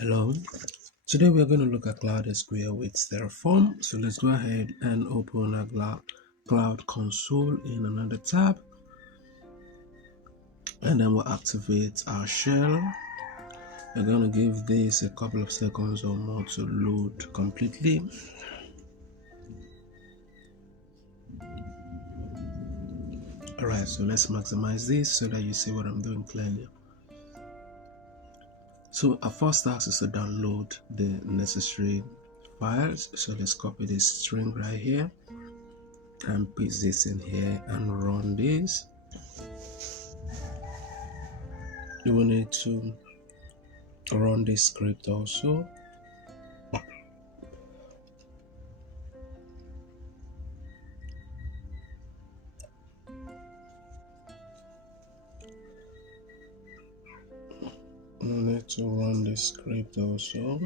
Hello, today we're going to look at Cloud SQL with Terraform. So let's go ahead and open a Cloud console in another tab, and then we'll activate our shell. We're going to give this a couple of seconds or more to load completely. Alright, so let's maximize this so that you see what I'm doing clearly. So our first task is to download the necessary files. So let's copy this string right here and paste this in here and run this. You will need to run this script also. You need to run this script also.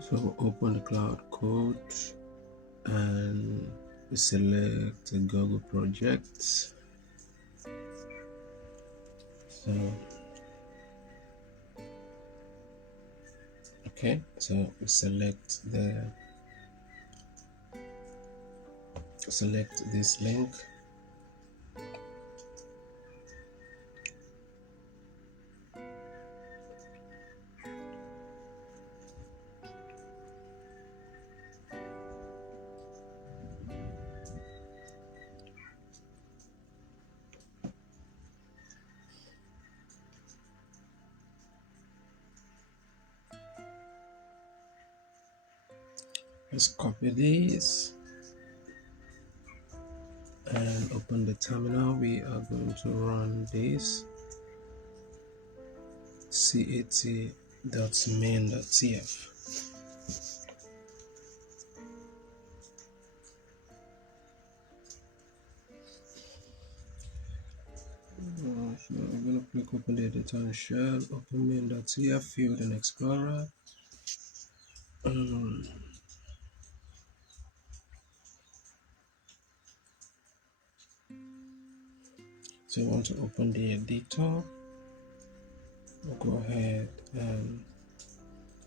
So we'll open the cloud code and we select the Google project. So so we select this link. Let's copy this and open the terminal. We are going to run this cat.main.tf. So I'm going to click open the editor and shell, open main.tf, field and explorer. So you want to open the editor, we'll go ahead and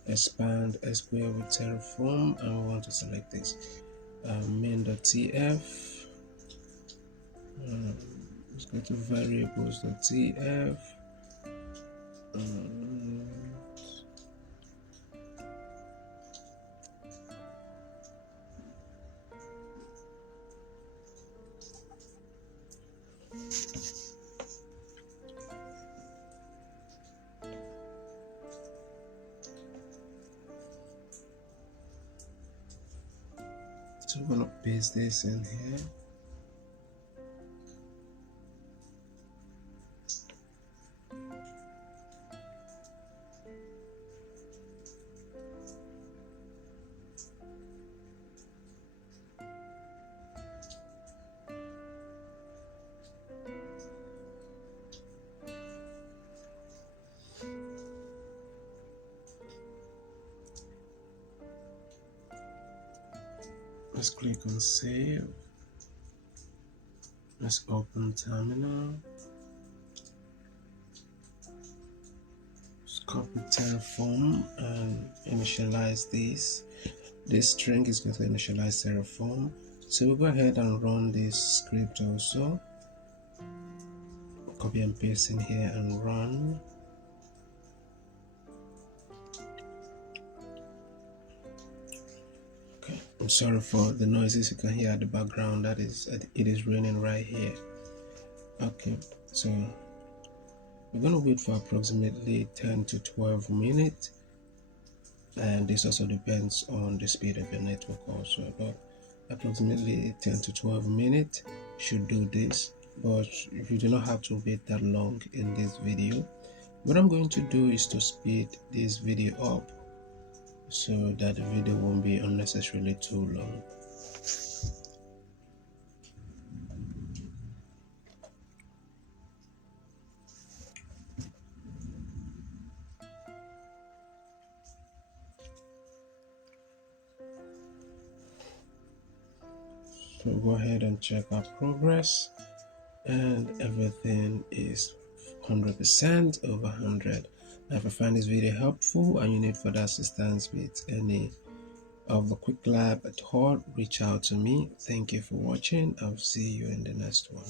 expand SQL with Terraform, and we want to select this main.tf. Let's go to variables.tf. So I'm going to paste this in here. Let's click on save. Let's open terminal. Let's copy Terraform and initialize this. This string is going to initialize Terraform. So we'll go ahead and run this script also. Copy and paste in here and run. I'm sorry for the noises you can hear at the background. It is raining right here. Okay, so we're going to wait for approximately 10 to 12 minutes, and this also depends on the speed of your network also. But approximately 10 to 12 minutes should do this, but you do not have to wait that long in this video. What I'm going to do is to speed this video up so that the video won't be unnecessarily too long. So go ahead and check our progress, and everything is 100% over 100. Now, if you find this video helpful and you need further assistance with any of the Qwiklabs at all, reach out to me. Thank you for watching. I'll see you in the next one.